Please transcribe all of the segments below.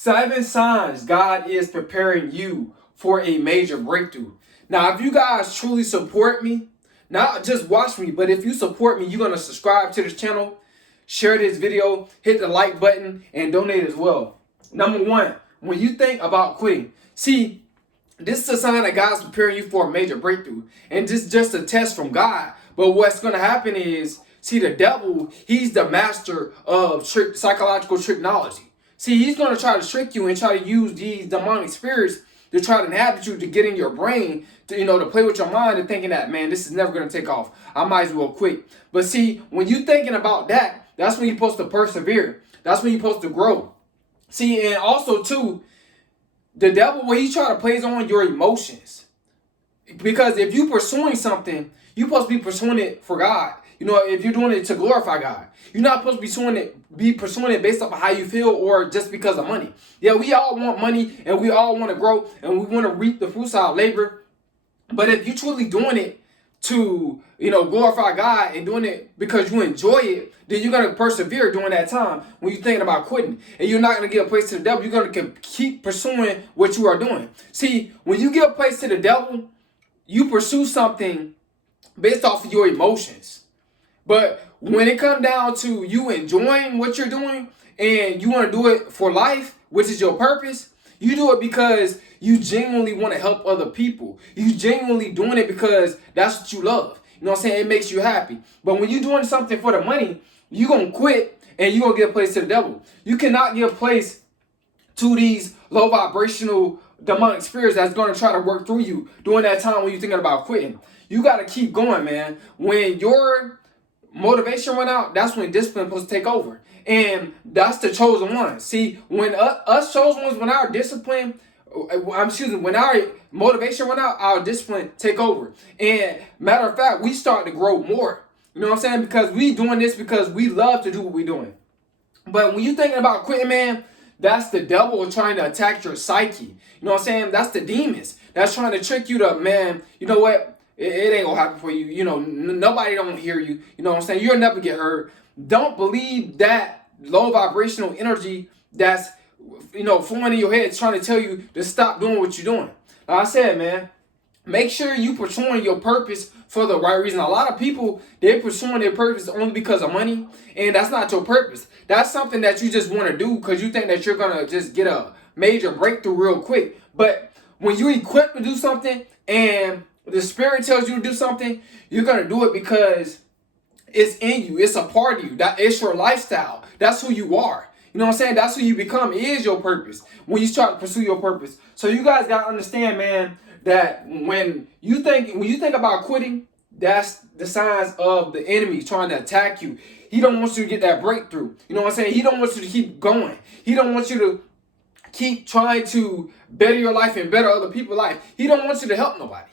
7 signs God is preparing you for a major breakthrough. Now, if you guys truly support me, not just watch me, but if you support me, you're going to subscribe to this channel, share this video, hit the like button, and donate as well. Number one, when you think about quitting, see, this is a sign that God's preparing you for a major breakthrough. And this is just a test from God. But what's going to happen is, see, the devil, he's the master of psychological technology. See, he's going to try to trick you and try to use these demonic spirits to try to inhabit you, to get in your brain, to play with your mind and thinking that, man, this is never going to take off. I might as well quit. But see, when you're thinking about that, that's when you're supposed to persevere. That's when you're supposed to grow. See, and also, too, the devil, when he try to play on your emotions. Because if you're pursuing something, you're supposed to be pursuing it for God. If you're doing it to glorify God, you're not supposed to be pursuing it based off of how you feel or just because of money. Yeah, we all want money and we all want to grow and we want to reap the fruits of our labor. But if you're truly doing it to, glorify God and doing it because you enjoy it, then you're going to persevere during that time when you're thinking about quitting. And you're not going to give a place to the devil. You're going to keep pursuing what you are doing. See, when you give a place to the devil, you pursue something based off of your emotions. But when it comes down to you enjoying what you're doing and you want to do it for life, which is your purpose, you do it because you genuinely want to help other people. You genuinely doing it because that's what you love. You know what I'm saying? It makes you happy. But when you're doing something for the money, you're going to quit and you're going to give a place to the devil. You cannot give a place to these low vibrational demonic spirits that's going to try to work through you during that time when you're thinking about quitting. You got to keep going, man. When your motivation run out, that's when discipline is supposed to take over. And that's the chosen one. See, when us chosen ones, when our discipline, when our motivation run out, our discipline take over. And matter of fact, we start to grow more. You know what I'm saying? Because we doing this because we love to do what we're doing. But when you're thinking about quitting, man, that's the devil trying to attack your psyche. You know what I'm saying? That's the demons. That's trying to trick you to, man, you know what? It ain't gonna happen for you. Nobody don't hear you. You know what I'm saying? You'll never get hurt. Don't believe that low vibrational energy that's, flowing in your head trying to tell you to stop doing what you're doing. Like I said, man, make sure you pursuing your purpose for the right reason. A lot of people, they're pursuing their purpose only because of money, and that's not your purpose. That's something that you just want to do because you think that you're gonna just get a major breakthrough real quick. But when you're equipped to do something and the spirit tells you to do something, you're going to do it because it's in you. It's a part of you. It's your lifestyle. That's who you are. You know what I'm saying? That's who you become. It is your purpose when you start to pursue your purpose. So you guys got to understand, man, that when you think about quitting, that's the signs of the enemy trying to attack you. He don't want you to get that breakthrough. You know what I'm saying? He don't want you to keep going. He don't want you to keep trying to better your life and better other people's life. He don't want you to help nobody.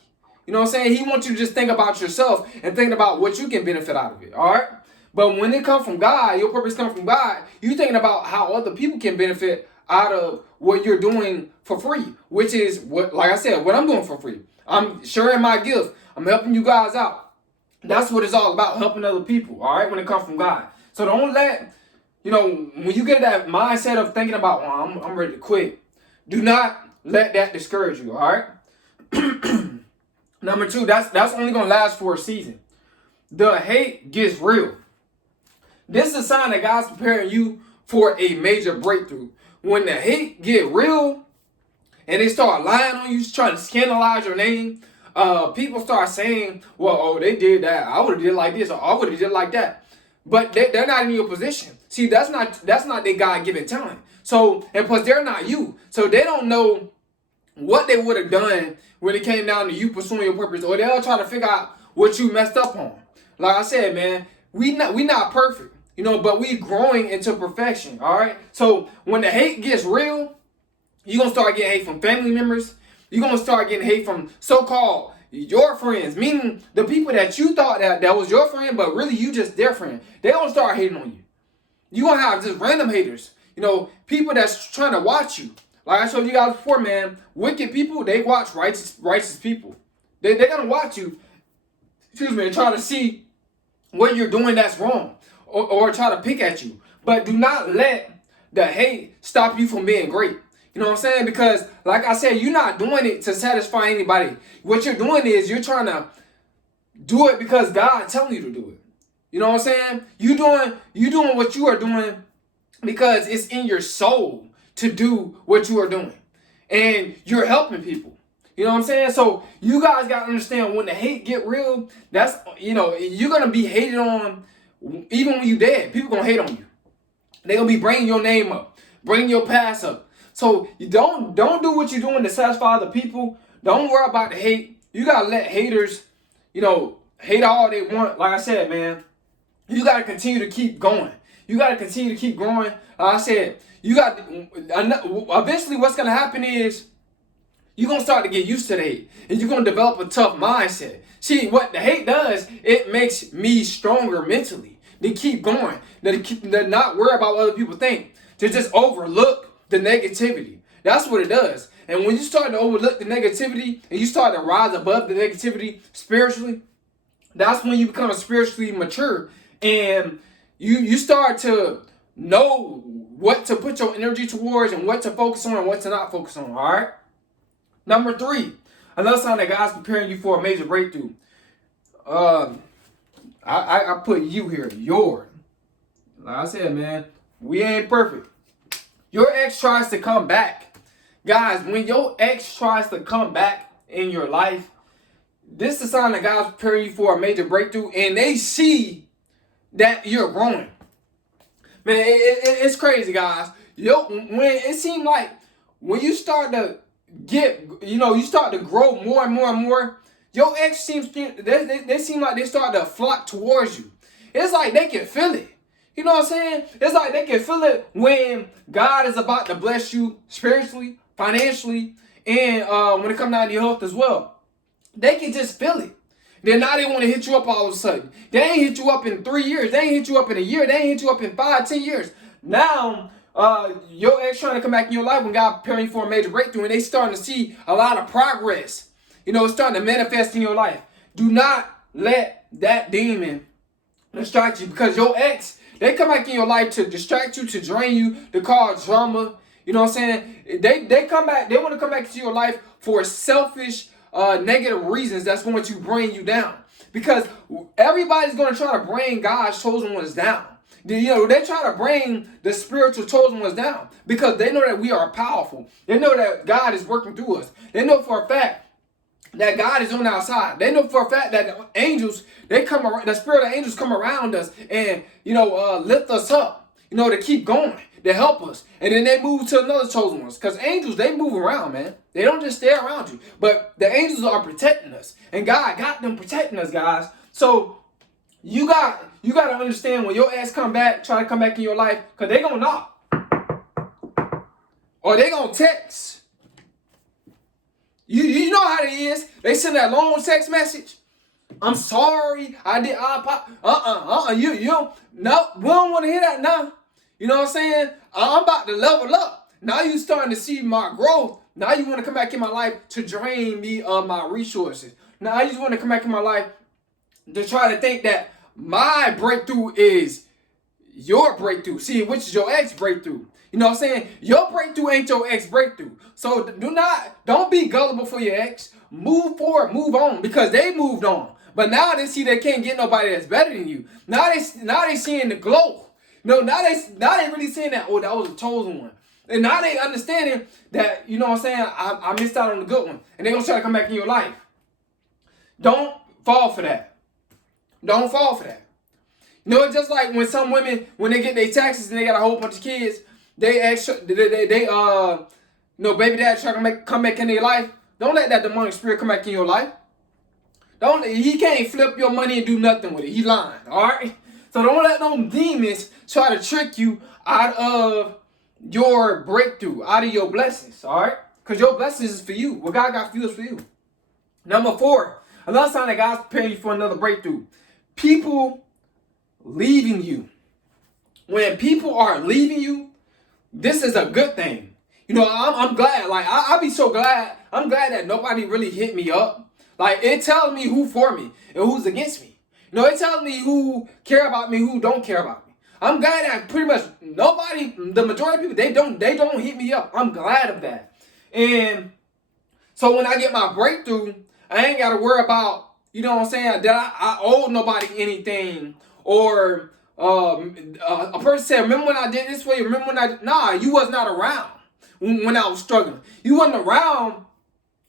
You know what I'm saying? He wants you to just think about yourself and think about what you can benefit out of it, all right? But when it comes from God, your purpose comes from God, you're thinking about how other people can benefit out of what you're doing for free, which is, like I said, what I'm doing for free. I'm sharing my gift. I'm helping you guys out. That's what it's all about, helping other people, all right, when it comes from God. So don't let, when you get that mindset of thinking about, well, I'm ready to quit, do not let that discourage you, all right? Number two, that's only going to last for a season. The hate gets real. This is a sign that God's preparing you for a major breakthrough. When the hate get real and they start lying on you, trying to scandalize your name, people start saying, well, oh, they did that. I would have did like this or I would have did like that. But they're not in your position. See, that's not their God-given talent. So, and plus they're not you. So they don't know what they would have done when it came down to you pursuing your purpose, or they'll try to figure out what you messed up on. Like I said, man, we not perfect, but we growing into perfection, all right? So when the hate gets real, you're going to start getting hate from family members. You're going to start getting hate from so-called your friends, meaning the people that you thought that was your friend, but really you just their friend. They're going to start hating on you. You're going to have just random haters, people that's trying to watch you. Like I showed you guys before, man, wicked people, they watch righteous people. They're going to watch you, and try to see what you're doing that's wrong or try to pick at you. But do not let the hate stop you from being great. You know what I'm saying? Because like I said, you're not doing it to satisfy anybody. What you're doing is you're trying to do it because God's telling you to do it. You know what I'm saying? You doing what you are doing because it's in your soul to do what you are doing. And you're helping people. You know what I'm saying? So you guys got to understand, when the hate get real, that's, you're going to be hated on even when you dead. People going to hate on you. They're going to be bringing your name up, bringing your past up. So you don't do what you're doing to satisfy other people. Don't worry about the hate. You got to let haters, hate all they want. Like I said, man, you got to continue to keep going. You got to continue to keep growing. Like I said, eventually what's going to happen is you're going to start to get used to the hate. And you're going to develop a tough mindset. See, what the hate does, it makes me stronger mentally. To keep going. To not worry about what other people think. To just overlook the negativity. That's what it does. And when you start to overlook the negativity and you start to rise above the negativity spiritually, that's when you become spiritually mature. And you start to know what to put your energy towards and what to focus on and what to not focus on. All right. Number 3, another sign that God's preparing you for a major breakthrough. I put you here, your. Like I said, man, we ain't perfect. Your ex tries to come back. Guys, when your ex tries to come back in your life, this is a sign that God's preparing you for a major breakthrough, and they see that you're growing. Man, it's crazy, guys. When it seems like when you start to you start to grow more and more and more, your ex seems, they seem like they start to flock towards you. It's like they can feel it. You know what I'm saying? It's like they can feel it when God is about to bless you spiritually, financially, and when it comes down to your health as well. They can just feel it. Then now they want to hit you up all of a sudden. They ain't hit you up in 3 years. They ain't hit you up in a year. They ain't hit you up in 5, 10 years. Now, your ex trying to come back in your life when God preparing you for a major breakthrough, and they starting to see a lot of progress. It's starting to manifest in your life. Do not let that demon distract you, because your ex, they come back in your life to distract you, to drain you, to cause drama. You know what I'm saying? They come back. They want to come back into your life for selfish, negative reasons that's going to bring you down. Because everybody's going to try to bring God's chosen ones down. They try to bring the spiritual chosen ones down because they know that we are powerful. They know that God is working through us. They know for a fact that God is on our side. They know for a fact that the angels, the spirit of angels come around us and, lift us up, to keep going, to help us. And then they move to another chosen ones. Because angels, they move around, man. They don't just stay around you. But the angels are protecting us. And God got them protecting us, guys. So you got to understand, when your ass try to come back in your life, because they going to knock. Or they going to text. You know how it is. They send that long text message. I'm sorry. No, we don't want to hear that now. You know what I'm saying? I'm about to level up. Now you starting to see my growth. Now you want to come back in my life to drain me of my resources. Now you just want to come back in my life to try to think that my breakthrough is your breakthrough. See, which is your ex breakthrough. You know what I'm saying? Your breakthrough ain't your ex breakthrough. So don't be gullible for your ex. Move forward, move on, because they moved on. But now they see they can't get nobody that's better than you. Now they seeing the glow. Now they really seeing that, oh, that was a chosen one. And now they understanding that, you know what I'm saying, I missed out on the good one. And they gonna try to come back in your life. Don't fall for that. Don't fall for that. It's just like when some women, when they get their taxes and they got a whole bunch of kids, baby dad try to come back in their life. Don't let that demonic spirit come back in your life. He can't flip your money and do nothing with it. He lying, all right? So don't let them demons try to trick you out of your breakthrough, out of your blessings, all right? Because your blessings is for you. What God got for you is for you. Number 4, another sign that God's preparing you for another breakthrough. People leaving you. When people are leaving you, this is a good thing. I'm glad. Like, I be so glad. I'm glad that nobody really hit me up. Like, it tells me who for me and who's against me. It tells me who care about me, who don't care about me. I'm glad that pretty much nobody, the majority of people, they don't hit me up. I'm glad of that. And so when I get my breakthrough, I ain't gotta worry about, you know what I'm saying, that I owe nobody anything. Or a person said, remember when I did this way? Remember when nah, you was not around when I was struggling. You wasn't around.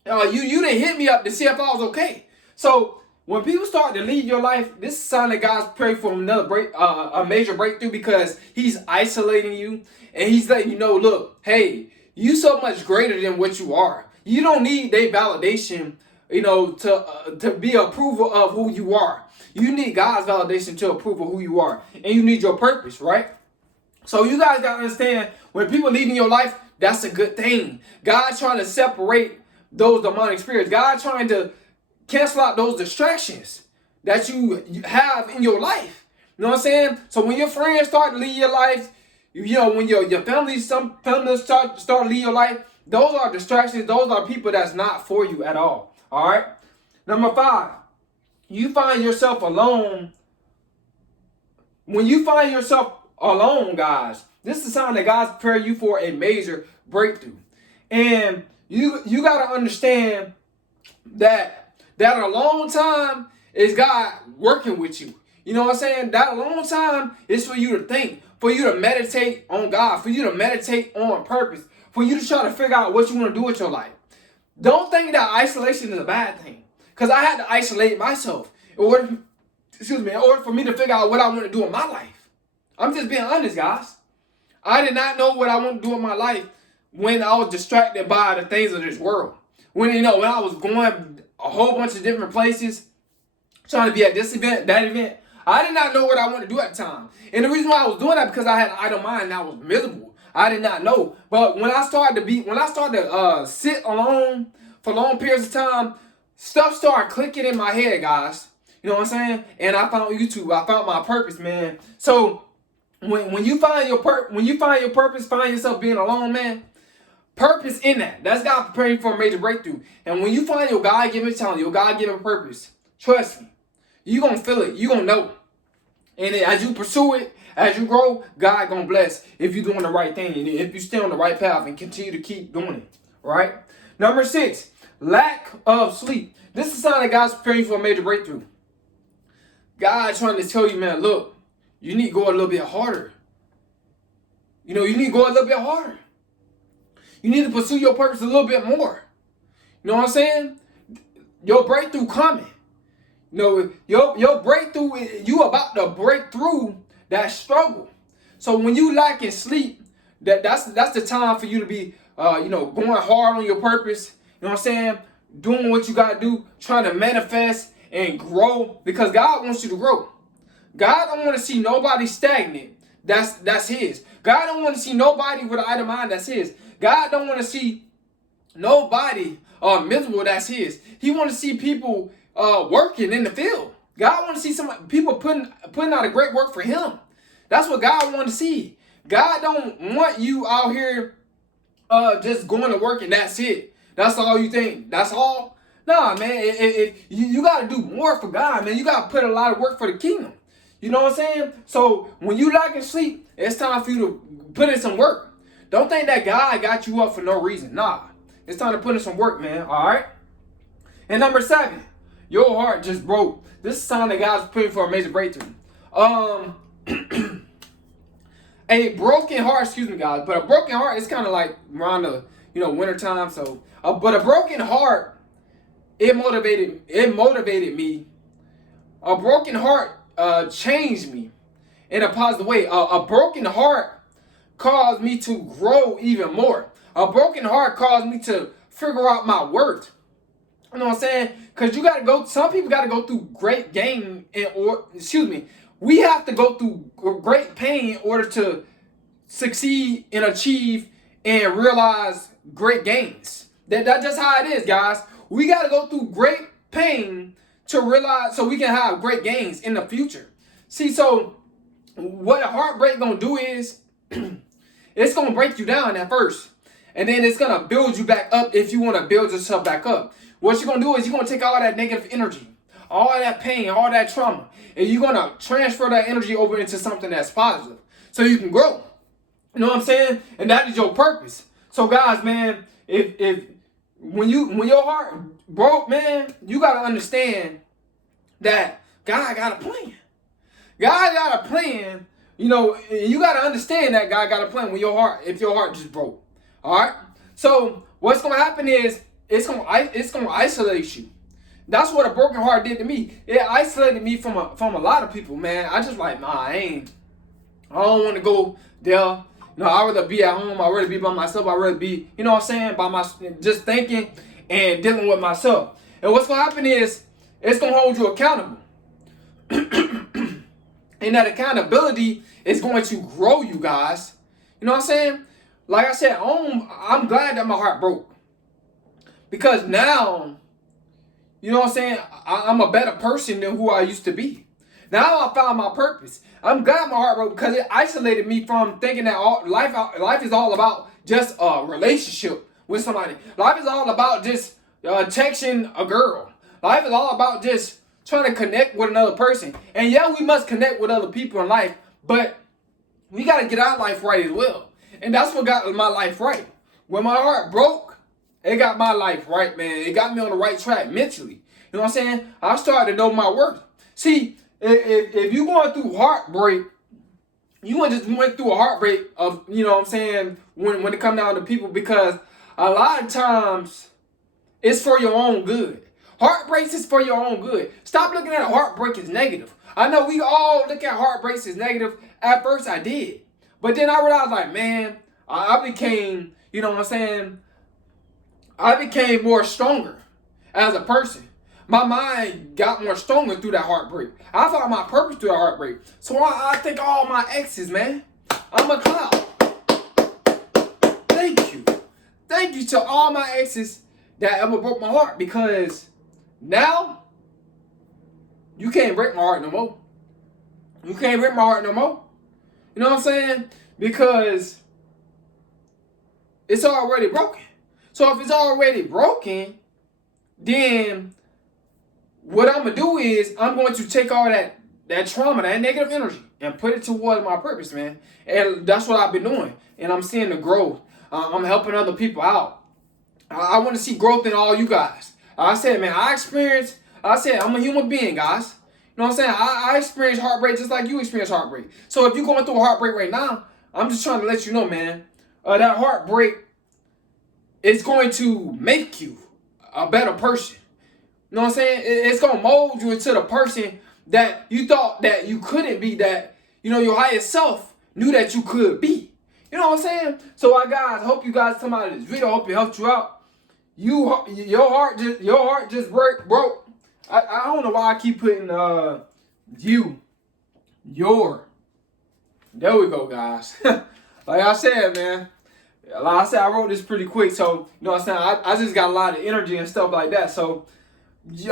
You didn't hit me up to see if I was okay. So when people start to leave your life, this is a sign that God's praying for another a major breakthrough, because He's isolating you and He's letting you know, look, hey, you so much greater than what you are. You don't need their validation, to be approval of who you are. You need God's validation to approve of who you are, and you need your purpose, right? So you guys gotta understand, when people leaving your life, that's a good thing. God's trying to separate those demonic spirits. God trying to cancel out those distractions that you have in your life. You know what I'm saying? So when your friends start to leave your life, when your family, some families start to leave your life, those are distractions. Those are people that's not for you at all. All right. Number 5, you find yourself alone. When you find yourself alone, guys, this is a sign that God's preparing you for a major breakthrough. And you got to understand that alone time is God working with you. You know what I'm saying? That alone time is for you to think, for you to meditate on God, for you to meditate on purpose, for you to try to figure out what you want to do with your life. Don't think that isolation is a bad thing, because I had to isolate myself in order for me to figure out what I want to do in my life. I'm just being honest, guys. I did not know what I want to do in my life when I was distracted by the things of this world. When I was going a whole bunch of different places, trying to be at this event, that event, I did not know what I wanted to do at the time. And the reason why I was doing that, because I had an idle mind and I was miserable. I did not know. But when I started to sit alone for long periods of time, stuff started clicking in my head, guys. You know what I'm saying? And I found YouTube. I found my purpose, man. So when you find your purpose, find yourself being alone, man. Purpose in that. That's God preparing for a major breakthrough. And when you find your God-given talent, your God-given purpose, trust me, you're going to feel it. You're going to know. And as you pursue it, as you grow, God going to bless if you're doing the right thing. And if you stay on the right path and continue to keep doing it. Right? Number 6, lack of sleep. This is a sign that God's preparing you for a major breakthrough. God's trying to tell you, man, look, you need to go a little bit harder. You need to go a little bit harder. You need to pursue your purpose a little bit more. You know what I'm saying? Your breakthrough coming. Your breakthrough, you about to break through that struggle. So when you lack in sleep, that's the time for you to be, going hard on your purpose. You know what I'm saying? Doing what you got to do, trying to manifest and grow, because God wants you to grow. God don't want to see nobody stagnant. That's His. God don't want to see nobody with an idle mind. That's His. God don't want to see nobody miserable. That's His. He want to see people working in the field. God want to see some people putting out a great work for Him. That's what God want to see. God don't want you out here just going to work and that's it. That's all you think. That's all. Nah, man. You got to do more for God, man. You got to put a lot of work for the kingdom. You know what I'm saying? So when you lack in sleep, it's time for you to put in some work. Don't think that God got you up for no reason. Nah. It's time to put in some work, man. All right? And number 7, your heart just broke. This is a sign that God's putting for a major breakthrough. A broken heart, excuse me, guys, but a broken heart is kind of like around the winter time. So, but a broken heart, it motivated me. A broken heart changed me in a positive way. A broken heart caused me to grow even more. A broken heart caused me to figure out my worth. You know what I'm saying? Because some people got to go through great gain we have to go through great pain in order to succeed and achieve and realize great gains. That's just how it is, guys. We got to go through great pain to realize, so we can have great gains in the future. See, so what a heartbreak gonna do is it's gonna break you down at first, and then it's gonna build you back up if you want to build yourself back up. What you're gonna do is you're gonna take all that negative energy, all that pain, all that trauma, and you're gonna transfer that energy over into something that's positive, so you can grow. You know what I'm saying? And that is your purpose. So guys, man, if when your heart broke, man, you gotta understand that God got a plan. God got a plan. You know, you gotta understand that God got a plan when if your heart just broke. All right. So what's gonna happen is it's gonna isolate you. That's what a broken heart did to me. It isolated me from a lot of people, man. I just like, nah, I don't want to go there. You know, I'd rather be at home. I'd rather be by myself. I'd rather be, you know what I'm saying, just thinking and dealing with myself. And what's gonna happen is it's gonna hold you accountable. And that accountability is going to grow you guys. You know what I'm saying? Like I said, I'm glad that my heart broke. Because now, you know what I'm saying, I'm a better person than who I used to be. Now I found my purpose. I'm glad my heart broke because it isolated me from thinking that life is all about just a relationship with somebody. Life is all about just texting a girl. Life is all about just trying to connect with another person. And yeah, we must connect with other people in life, but we got to get our life right as well. And that's what got my life right. When my heart broke, it got my life right, man. It got me on the right track mentally. You know what I'm saying? I started to know my worth. See, if you're going through heartbreak, you just went through a heartbreak of, you know what I'm saying, when it comes down to people, because a lot of times it's for your own good. Heartbreaks is for your own good. Stop looking at a heartbreak as negative. I know we all look at heartbreaks as negative. At first I did. But then I realized, like, man, I became, you know what I'm saying, I became more stronger as a person. My mind got more stronger through that heartbreak. I found my purpose through that heartbreak. So I thank all my exes, man. I'm a clown. Thank you. Thank you to all my exes that ever broke my heart, because now you can't break my heart no more. You can't break my heart no more. You know what I'm saying? Because it's already broken. So if it's already broken, then what I'm going to do is I'm going to take all that trauma, that negative energy, and put it towards my purpose, man. And that's what I've been doing. And I'm seeing the growth. I'm helping other people out. I want to see growth in all you guys. I said, man, I'm a human being, guys. You know what I'm saying? I experience heartbreak just like you experience heartbreak. So if you're going through a heartbreak right now, I'm just trying to let you know, man, that heartbreak is going to make you a better person. You know what I'm saying? It's going to mold you into the person that you thought that you couldn't be, that, you know, your higher self knew that you could be. You know what I'm saying? So guys, hope you guys come out of this video. Hope it helped you out. Your heart just broke. I don't know why I keep putting There we go, guys. Like I said, man. Like I said, I wrote this pretty quick, so you know what I'm saying. I just got a lot of energy and stuff like that. So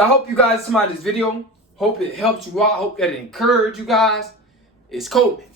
I hope you guys come out of this video. Hope it helped you out. Hope that it encouraged you guys. It's Coleman.